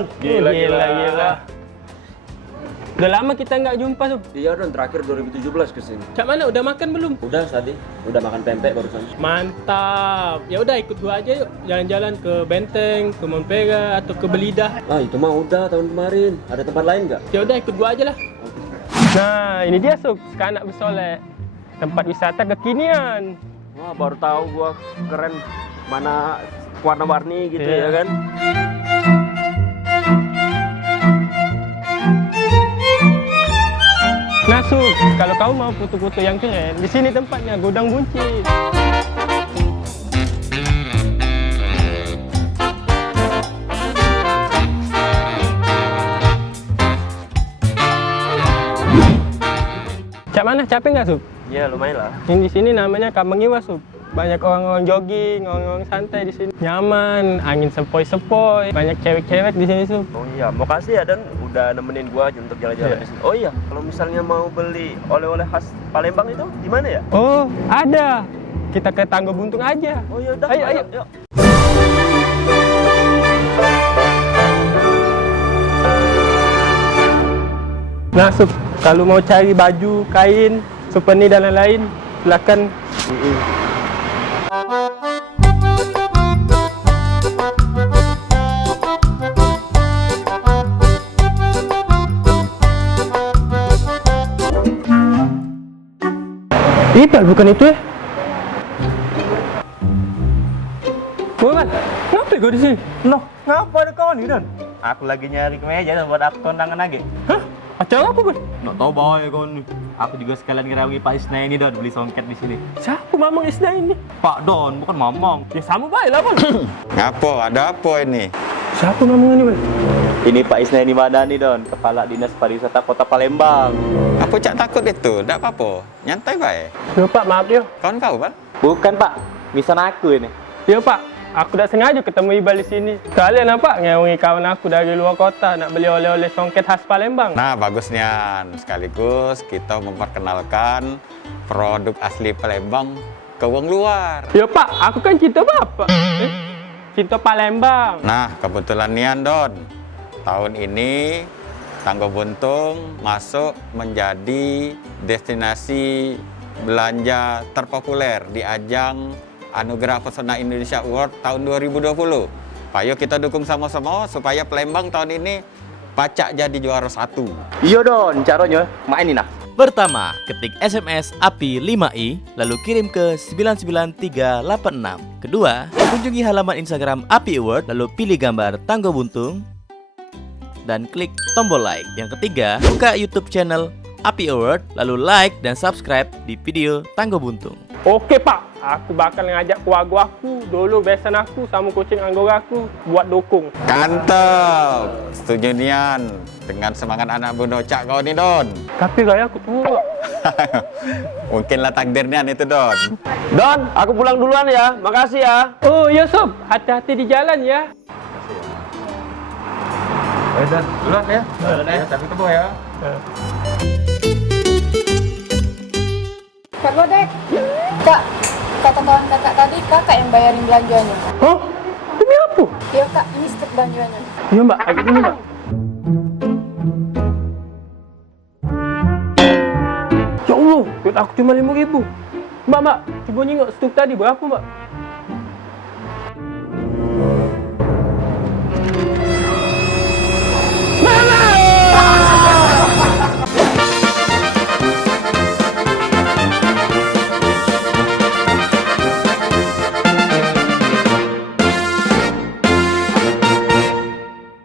Don. Gila. Udah lama kita nggak jumpa, Sob. Iya Don, terakhir 2017 kesini. Cak mana, udah makan belum? Udah tadi, udah makan pempek barusan. Mantap. Ya udah ikut gua aja yuk, jalan-jalan ke Benteng, ke Montpega atau ke Belidah. Ah itu mah udah tahun kemarin. Ada tempat lain nggak? Ya udah ikut gua aja lah. Nah, ini dia, Sob, Sekanak Bersolek. Tempat wisata kekinian. Wah baru tahu gua, keren. Mana warna-warni gitu ya kan? Nah, Sob, kalau kamu mau foto-foto yang keren, di sini tempatnya Gudang Buncit. Cak mana, capek nggak, Sob? Iya lumayan lah. Yang di sini namanya Kambang Iwa, Sob. Banyak orang-orang jogging, orang-orang santai di sini. Nyaman, angin sepoi-sepoi, banyak cewek-cewek di sini, Sob. Oh iya, makasih ya Dan udah nemenin gua untuk jalan-jalan di sini. Oh iya, kalau misalnya mau beli oleh-oleh khas Palembang itu di mana ya? Oh, ada. Kita ke Tangga Buntung aja. Oh iya, udah. Ayo. Yuk. Nah, Sob, kalau mau cari baju, kain, souvenir dan lain-lain, silakan. Ibal bukan itu ya? Bukan. Ngapa gue di sini? Loh, ngapa ada kau nih, Don? Aku lagi nyari kemeja dan buat aku kondangan lagi. Hah? Acara apa, Bun? Nggak tahu bawa ya kau nih. Aku juga sekalian ngerawi Pak Isna ini, Don, beli songket di sini. Siapa Mamang Isda ini? Pak Don, bukan Mamang. Ya sama baik lah, Bun. Ngapo? Ada apa ini? Siapa Mamang ini, Bun? Ini Pak Isna ini Madani, Don, Kepala Dinas Pariwisata Kota Palembang. Aku cak takut itu, ndak apa-apa. Nyantai baik. Ya, Pak, maaf ya. Kawan kau, Bang? Bukan, Pak. Misan aku ini. Ya, Pak. Aku tak sengaja ketemu Ibal di sini. Kalian nampak ngeungi kawan aku dari luar kota nak beli oleh-oleh songket khas Palembang. Nah, bagusnya. Sekaligus kita memperkenalkan produk asli Palembang ke wong luar. Ya, Pak. Aku kan cinta Bapak. Cinta Palembang. Nah, kebetulan nian, Don. Tahun ini Tangga Buntung masuk menjadi destinasi belanja terpopuler di ajang Anugerah Pesona Indonesia Award tahun 2020. Ayo kita dukung sama-sama supaya Palembang tahun ini pacak jadi juara 1. Iya, Don. Caranya main ini nah. Pertama, ketik SMS API 5i, lalu kirim ke 99386. Kedua, kunjungi halaman Instagram API Award, lalu pilih gambar Tangga Buntung dan klik tombol like. Yang ketiga, buka YouTube channel API Award, lalu like dan subscribe di video Tangga Buntung. Oke, Pak. Aku bakal ngajak keluarga aku, dulu besan aku sama kucing anggora aku buat dukung. Cantep. Setuju nian dengan semangat anak bundo cak kau nih, Don. Tapi gaya aku tua. Mungkinlah takdirnya itu, Don. Don, aku pulang duluan ya. Makasih ya. Oh, iya, Sob. Hati-hati di jalan ya. Ayo, Don. Duluan ya. Duluan ya. Tapi ke bawah ya. Kak Godek, Kak, kata kawan kakak tadi kakak yang bayarin belanjanya. Hah? Demi apa? Iya Kak, ini stok belanjanya. Iya, Mbak. Agak ini, Mbak. Ya Allah, duit aku cuma 5.000. Mbak, coba nyengok stok tadi berapa, Mbak?